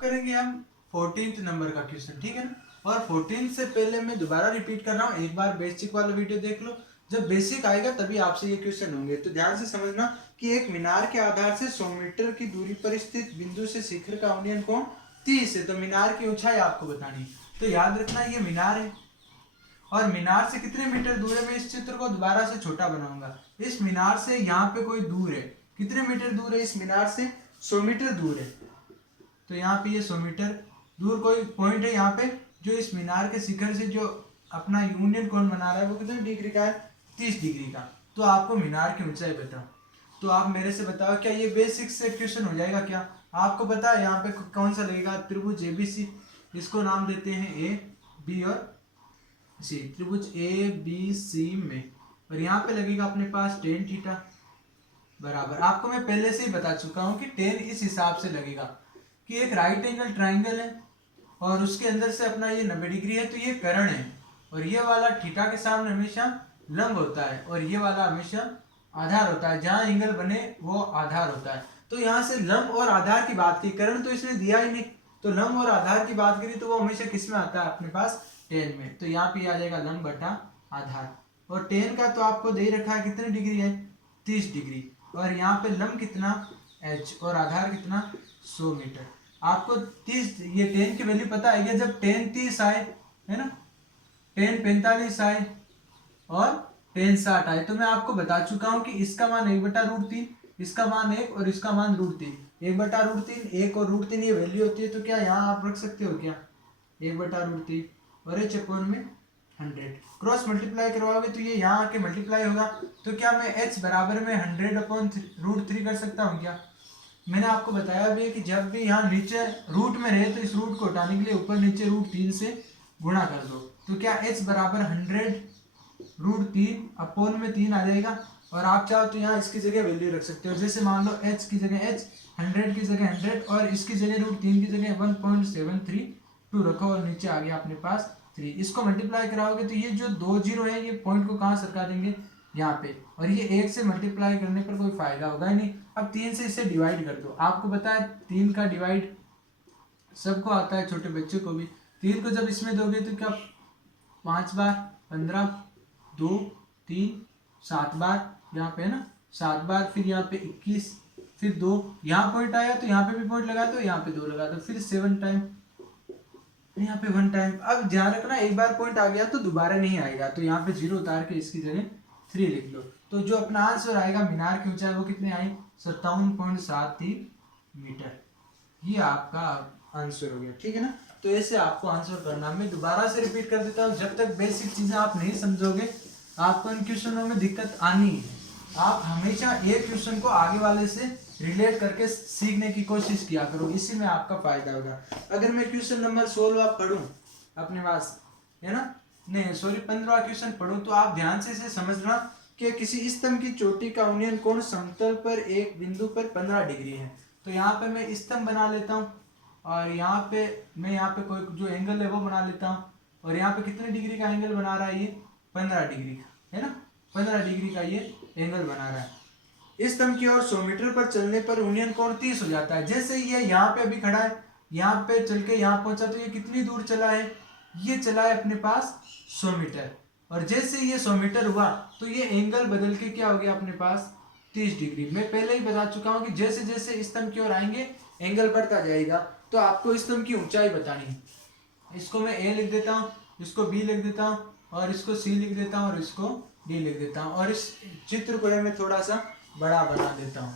करेंगे हम 14th number का क्वेश्चन, ठीक है ना। और 14 से पहले मैं दोबारा रिपीट कर रहा हूँ, एक बार बेसिक वाला वीडियो देख लो। जब बेसिक आएगा तभी आपसे ये क्वेश्चन होंगे। तो ध्यान से समझना कि एक मीनार के आधार से 100 मीटर की दूरी पर स्थित बिंदु से शिखर का अवनयन कोण 30 है। तो मीनार की ऊंचाई आपको बतानी है। तो याद रखना ये मीनार है और मीनार से कितने मीटर दूर है। मैं इस चित्र को दोबारा से छोटा बनाऊंगा। इस मीनार से यहाँ पे कोई दूर है, कितने मीटर दूर है इस मीनार से, 100 मीटर दूर है। तो यहाँ पे ये 100 मीटर दूर कोई पॉइंट है यहाँ पे, जो इस मीनार के शिखर से जो अपना यूनियन कोण बना रहा है वो कितने डिग्री का है, 30 डिग्री का। तो आपको मीनार की ऊंचाई बताओ। तो आप मेरे से बताओ क्या ये बेसिक से क्वेश्चन हो जाएगा क्या। आपको पता है यहाँ पे कौन सा लगेगा, त्रिभुज एबीसी, इसको नाम देते हैं ए बी और सी, त्रिभुज ए बी सी में। और यहाँ पे लगेगा अपने पास टेन थीटा बराबर, आपको मैं पहले से ही बता चुका हूँ कि टेन इस हिसाब से लगेगा कि एक राइट एंगल ट्राइंगल है और उसके अंदर से अपना ये 90 डिग्री है, तो ये कर्ण है और ये वाला थीटा के सामने हमेशा लंब होता है और ये वाला हमेशा आधार होता है। जहाँ एंगल बने वो आधार होता है। तो यहाँ से लंब और आधार की बात की, कर्ण तो इसने दिया ही नहीं, तो लंब और आधार की बात करी तो वो हमेशा किस में आता है, अपने पास टेन में। तो यहाँ पे आ जाएगा लंब बटा आधार। और टेन का तो आपको दे रखा है कितने डिग्री है, 30 डिग्री। और यहाँ पे लंब कितना h और आधार कितना 100 मीटर। आपको 30 ये टेन की वैल्यू पता है क्या, जब टेन 30 आए है ना, टेन 45 आए और टेन 60 आए, तो मैं आपको बता चुका हूँ कि इसका मान 1/√3, इसका मान 1 और इसका मान √3। 1/√3 1 और √3 ये वैल्यू होती है। तो क्या यहाँ आप रख सकते हो क्या 1/√3 और h अपॉन में 100, क्रॉस मल्टीप्लाई करवाओगे तो ये यहाँ आके मल्टीप्लाई होगा। तो क्या मैं h बराबर में 100/√3 कर सकता हूँ क्या। मैंने आपको बताया भी है कि जब भी यहाँ नीचे रूट में रहे तो इस रूट को हटाने के लिए ऊपर नीचे √3 से गुणा कर दो। तो क्या h बराबर 100√3 अपॉन में 3 आ जाएगा। और आप चाहो तो यहाँ इसकी जगह वैल्यू रख सकते हो, जैसे मान लो h की जगह h, 100 की जगह 100 और इसकी जगह √3 की जगह 1.732 रखो और नीचे आ गया अपने पास 3। इसको मल्टीप्लाई कराओगे तो ये जो 2 जीरो है ये पॉइंट को कहाँ सरका देंगे, यहाँ पे। और ये 1 से मल्टीप्लाई करने पर कोई फायदा होगा ही नहीं। अब 3 से इसे डिवाइड कर दो। आपको पता है 3 का डिवाइड सबको आता है, छोटे बच्चे को भी। 3 को जब इसमें दोगे तो क्या 5 बार 15, 2 3 7 बार यहाँ पे है ना, 7 बार, फिर यहाँ पे 21, फिर 2 यहाँ पॉइंट आया तो यहाँ पे भी पॉइंट लगा दो, यहाँ पे 2 लगा दो, फिर 7 टाइम, यहाँ पे 1 टाइम। अब ध्यान रखना एक बार पॉइंट आ गया तो दोबारा नहीं आएगा, तो यहाँ पे 0 उतार के इसकी जगह 3 लिख लो। तो जो अपना आंसर आएगा मीनार की ऊंचाई वो कितने आई, 57.73 मीटर। ये आपका आंसर हो गया, ठीक है ना। तो ऐसे आपको आंसर करना। मैं दोबारा से रिपीट कर देता हूँ, जब तक बेसिक चीजें आप नहीं समझोगे आपको इन क्वेश्चनों में दिक्कत आनी है। आप हमेशा एक क्वेश्चन को आगे वाले से रिलेट करके सीखने की कोशिश किया करो, इसी में आपका फायदा होगा। अगर मैं क्वेश्चन नंबर 16 पढ़ूं अपने पास है ना, नहीं सॉरी 15वां क्वेश्चन पढ़ूं, तो आप ध्यान से इसे समझना कि किसी स्तंभ की चोटी का अवनयन कोण समतल पर एक बिंदु पर 15 डिग्री है। तो यहाँ पे मैं स्तंभ बना लेता हूँ और यहाँ पे मैं यहाँ पे कोई जो एंगल है वो बना लेता हूँ। और यहाँ पे कितने डिग्री का एंगल बना रहा है, ये 15 डिग्री का है ना, 15 डिग्री का ये एंगल बना रहा है। इस स्तंभ की ओर 100 मीटर पर चलने पर यूनियन कोण 30 हो जाता है। जैसे ये यहाँ पे अभी खड़ा है, यहाँ पे चल के यहाँ पहुंचा, तो ये कितनी दूर चला है, ये चला है अपने पास 100 मीटर। और जैसे ये 100 मीटर हुआ तो ये एंगल बदल के क्या हो गया अपने पास 30 डिग्री। मैं पहले ही बता चुका हूँ कि जैसे जैसे स्तंभ की ओर आएंगे एंगल बढ़ता जाएगा। तो आपको स्तंभ की ऊंचाई बतानी है। इसको मैं ए लिख देता हूँ, इसको बी लिख देता हूँ और इसको सी लिख देता हूँ और इसको डी लिख देता हूँ। और इस चित्र को मैं थोड़ा सा बड़ा बना देता हूँ।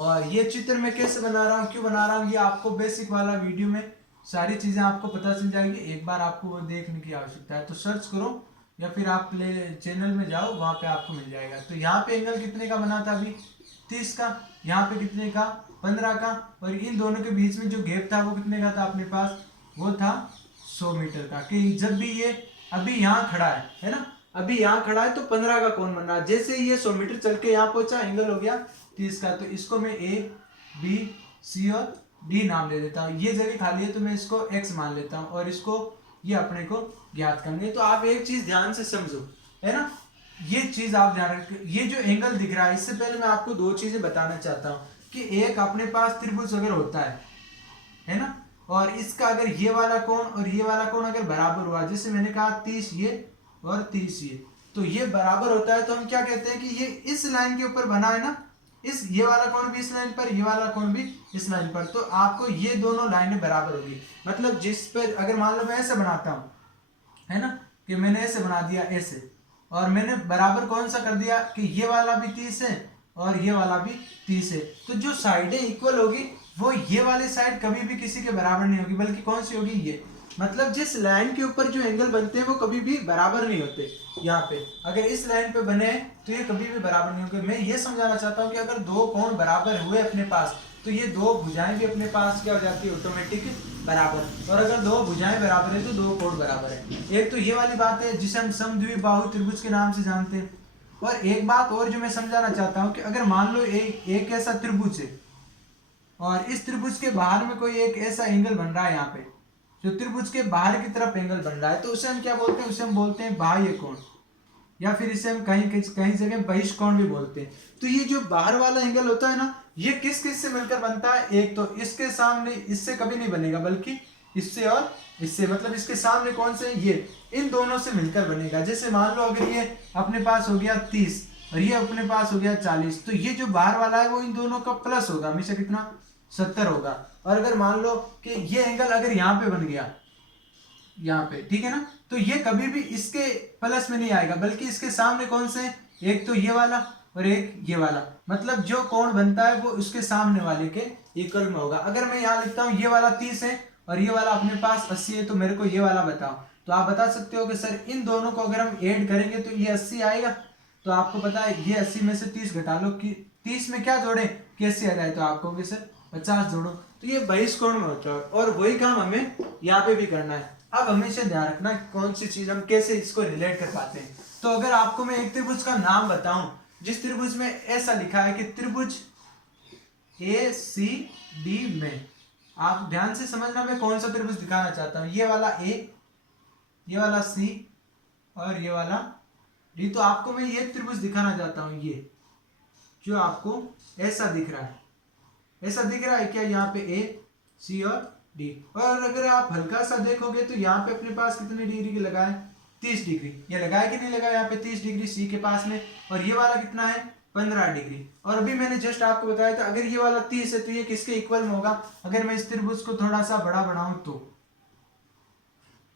और ये चित्र मैं कैसे बना रहा हूँ, क्यों बना रहा हूँ, ये आपको बेसिक वाला वीडियो में सारी चीज़ें आपको पता चल जाएगी। एक बार आपको वो देखने की आवश्यकता है तो सर्च करो या फिर आप प्ले चैनल में जाओ, वहाँ पे आपको मिल जाएगा। तो यहाँ पे एंगल कितने का बना था अभी 30 का, यहाँ पे कितने का 15 का, और इन दोनों के बीच में जो गैप था वो कितने का था अपने पास, वो था 100 मीटर का। कि जब भी ये अभी यहाँ खड़ा है ना, अभी यहाँ खड़ा है तो 15 का कोण बन रहा है। जैसे ये 100 मीटर चल के यहाँ पहुंचा एंगल हो गया 30 का। तो इसको मैं ए बी सी और डी नाम दे देता हूँ। ये जगह खाली है तो मैं इसको एक्स मान लेता हूँ और इसको ये अपने को ज्ञात करेंगे। तो आप एक चीज ध्यान से समझो है ना, ये चीज आप ध्यान रखें। ये जो एंगल दिख रहा है, इससे पहले मैं आपको 2 चीजें बताना चाहता हूँ कि एक अपने पास त्रिभुज अगर होता है ना, और इसका अगर ये वाला कोण और ये वाला कोण अगर बराबर हुआ, जैसे मैंने कहा 30 ये और 30 ये, तो ये बराबर होता है, तो हम क्या कहते हैं कि ये इस लाइन के ऊपर बना है ना, ये वाला कोण भी इस लाइन पर, ये वाला कोण भी इस लाइन पर, तो आपको ये दोनों लाइनें बराबर होगी। मतलब जिस पर अगर मान लो मैं ऐसे बनाता हूँ, है ना, कि मैंने ऐसे बना दिया ऐसे, और मैंने बराबर कौन सा कर दिया कि ये वाला भी 30 है और ये वाला भी 30 है, तो जो साइडें इक्वल होगी वो ये वाली साइड कभी भी किसी के बराबर नहीं होगी, बल्कि कौन सी होगी, ये। मतलब जिस लाइन के ऊपर जो एंगल बनते हैं वो कभी भी बराबर नहीं होते। यहाँ पे अगर इस लाइन पे बने तो ये कभी भी बराबर नहीं होंगे। मैं ये समझाना चाहता हूँ कि अगर दो कोण बराबर हुए अपने पास, तो ये दो भुजाएं भी अपने पास क्या हो जाती है, ऑटोमेटिक बराबर। और अगर दो भुजाएं बराबर है तो दो कोण बराबर है। एक तो ये वाली बात है जिसे हम समद्विबाहु त्रिभुज के नाम से जानते हैं। और एक बात और जो मैं समझाना चाहता हूँ कि अगर मान लो एक ऐसा त्रिभुज है और इस त्रिभुज के बाहर में कोई एक ऐसा एंगल बन रहा है, यहाँ पे जो त्रिभुज के बाहर की तरफ एंगल बन रहा है, तो उसे हम क्या बोलते हैं, उसे हम बोलते हैं बाह्य कोण, या फिर इसे हम कहीं जगह बहिष्कोण भी बोलते हैं। तो ये जो बाहर वाला एंगल होता है ना, ये किस किस से मिलकर बनता है, एक तो इसके सामने, इससे कभी नहीं बनेगा, बल्कि इससे और इससे, मतलब इसके सामने कौन से, ये, इन दोनों से मिलकर बनेगा। जैसे मान लो अगर ये अपने पास हो गया 30 और ये अपने पास हो गया 40, तो ये जो बाहर वाला है वो इन दोनों का प्लस होगा, हमेशा कितना, 70 होगा। और अगर मान लो कि ये एंगल अगर यहाँ पे बन गया, यहाँ पे, ठीक है ना, तो ये कभी भी इसके प्लस में नहीं आएगा, बल्कि इसके सामने कौन से, एक तो ये वाला और एक ये वाला, मतलब जो कोण बनता है वो उसके सामने वाले के इक्वल में होगा। अगर मैं यहाँ लिखता हूँ ये वाला 30 है और ये वाला अपने पास 80 है, तो मेरे को ये वाला बताओ, तो आप बता सकते हो कि सर इन दोनों को अगर हम ऐड करेंगे तो ये 80 आएगा। तो आपको पता है ये 80 में से 30 घटा लो कि 30 में क्या जोड़े कि 80 आ जाए, तो आप कहोगे सर 50 जोड़ो, तो ये बहिष्कोण में होता है। और वही काम हमें यहाँ पे भी करना है। अब हमेशा ध्यान रखना कौन सी चीज हम कैसे इसको रिलेट कर पाते हैं। तो अगर आपको मैं एक त्रिभुज का नाम बताऊं जिस त्रिभुज में ऐसा लिखा है कि त्रिभुज ACD में, आप ध्यान से समझना मैं कौन सा त्रिभुज दिखाना चाहता हूं, ये वाला A, ये वाला C और ये वाला D। तो आपको मैं ये त्रिभुज दिखाना चाहता हूं, ये जो आपको ऐसा दिख रहा है, ऐसा दिख रहा है क्या, यहाँ पे A, C और D। और अगर आप हल्का सा देखोगे तो यहाँ पे अपने पास कितने डिग्री के लगा है, 30 डिग्री। ये लगा है कि नहीं लगा, यहाँ पे 30 डिग्री C के पास में, और ये वाला कितना है, 15 डिग्री। और अभी मैंने जस्ट आपको बताया था अगर ये वाला 30 है तो ये किसके इक्वल में होगा, अगर मैं इस त्रिभुज को थोड़ा सा बड़ा बनाऊं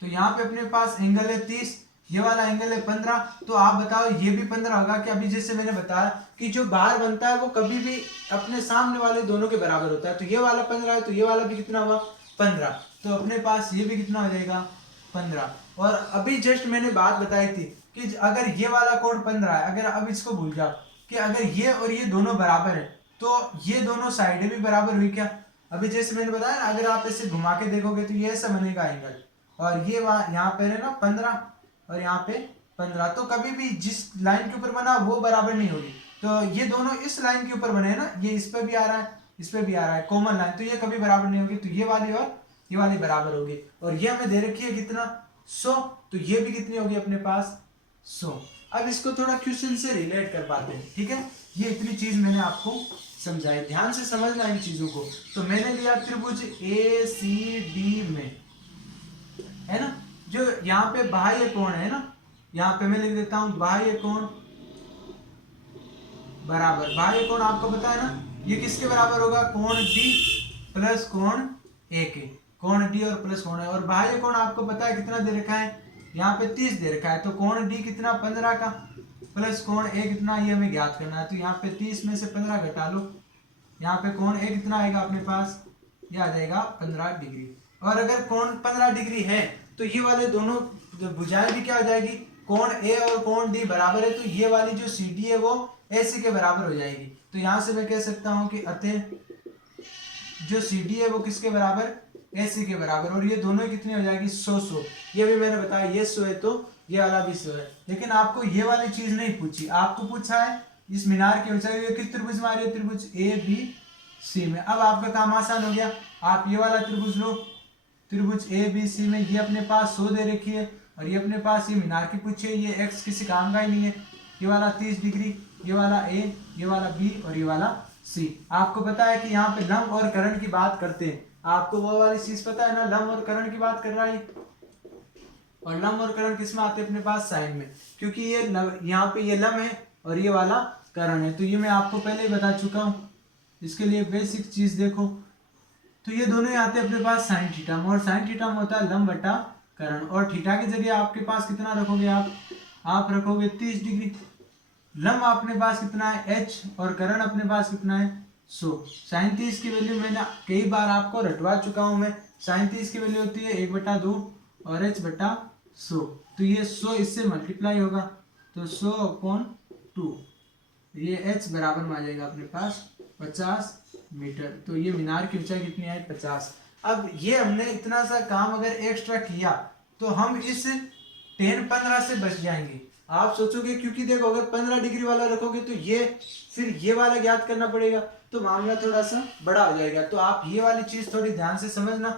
तो यहाँ पे अपने पास एंगल है 30, ये वाला एंगल है 15, तो आप बताओ ये भी 15 होगा क्या। अभी जैसे मैंने बताया कि जो बाहर बनता है वो कभी भी अपने सामने वाले दोनों के बराबर होता है, तो ये वाला 15 है तो ये वाला भी कितना हुआ, 15, तो अपने पास ये भी कितना हो जाएगा, 15। और अभी जस्ट मैंने बात बताई थी कि अगर ये वाला कोण 15 है, अगर अब इसको भूल जाओ कि अगर ये और ये दोनों बराबर है तो ये दोनों साइडें भी बराबर हुई क्या। अभी जैसे मैंने बताया ना, अगर आप इसे घुमा के देखोगे तो ये ऐसा बनेगा एंगल, और ये यहाँ पे है ना 15 और यहाँ पे 15, तो कभी भी जिस लाइन के ऊपर बना वो बराबर नहीं होगी। तो ये दोनों इस लाइन के ऊपर बने हैं ना, ये इस पे भी आ रहा है, इस पे भी आ रहा है, कॉमन लाइन, तो ये कभी बराबर नहीं होगी। तो ये वाली और ये वाली बराबर होगी, और ये हमें दे रखी है कितना, 100, तो ये भी कितनी होगी अपने पास, 100। अब इसको थोड़ा क्वेश्चन से रिलेट कर पाते हैं, ठीक है। ये इतनी चीज मैंने आपको समझाई, ध्यान से समझना इन चीजों को। तो मैंने लिया त्रिभुज ACD में, है ना, जो यहाँ पे बाह्य कोण है ना, यहाँ पे मैं लिख देता हूं बाह्य कोण बराबर, बाह्य कोण आपको पता है ना ये किसके बराबर होगा, कोण D प्लस कोण A के, कोण D और प्लस कोण है। और बाह्य कोण आपको पता है कितना दे रखा है, यहाँ पे 30 दे रखा है, तो कोण D कितना 15 का प्लस कोण A कितना, ये हमें ज्ञात करना है। तो यहाँ पे 30 में से 15 घटा लो, यहाँ पे कोण A कितना आएगा अपने पास, ये आ जाएगा 15 डिग्री। और अगर कोण 15 डिग्री है तो ये वाले दोनों भुजाएं भी क्या हो जाएगी, कोण A और कोण D बराबर है, तो ये वाली जो CD है वो AC के बराबर हो जाएगी। तो यहाँ से मैं कह सकता हूँ कि अतः जो CD है वो किसके बराबर, AC के बराबर, और ये दोनों कितनी हो जाएगी, 100। ये भी मैंने बताया ये 100 है तो ये वाला भी 100 है। लेकिन आपको ये वाली चीज नहीं पूछी, आपको पूछा है इस मीनार की ऊंचाई किस त्रिभुज में आ रही है, त्रिभुज ABC में। अब आपका काम आसान हो गया, आप ये वाला त्रिभुज लो, त्रिभुज ABC में ये अपने पास 100 दे रखी है, और ये अपने पास ये मीनार की पूछी है, ये x किसी काम का ही नहीं है, ये वाला 30 डिग्री, ये वाला A, ये वाला B और ये वाला C। आपको पता है कि यहाँ पे लंब और करण की बात करते हैं आपको वो वाली चीज पता है ना, लंब और करण की बात कर रहा है। और लंब और करण किस में आते हैं अपने पास, साइन में, क्योंकि ये यहाँ पे ये लंब है और ये वाला करण है। तो ये मैं आपको पहले ही बता चुका हूँ। इसके लिए बेसिक चीज देखो, तो ये दोनों ही आते हैं अपने पास साइन थीटा में, और साइन थीटा में होता है लंब बटा करण। और थीटा की जगह आपके पास कितना रखोगे आप रखोगे 30 डिग्री। लंब अपने पास कितना है h, और करण अपने पास कितना है 100। साइन 30 की वैल्यू मैंने कई बार आपको रटवा चुका हूं मैं। साइन 30 की वैल्यू होती है 1/2 और h बटा 100। तो ये 100 इससे मल्टीप्लाई होगा, तो 100/2, ये h बराबर में आ जाएगा अपने पास 50 मीटर। तो ये मीनार की ऊंचाई कितनी आई, 50। अब ये हमने इतना सा काम अगर एक्स्ट्रा किया तो हम इस 10-15 से बच जाएंगे। आप सोचोगे, क्योंकि देखो अगर 15 डिग्री वाला रखोगे तो ये फिर ये वाला ज्ञात करना पड़ेगा, तो मामला थोड़ा सा बड़ा हो जाएगा। तो आप ये वाली चीज थोड़ी ध्यान से समझना।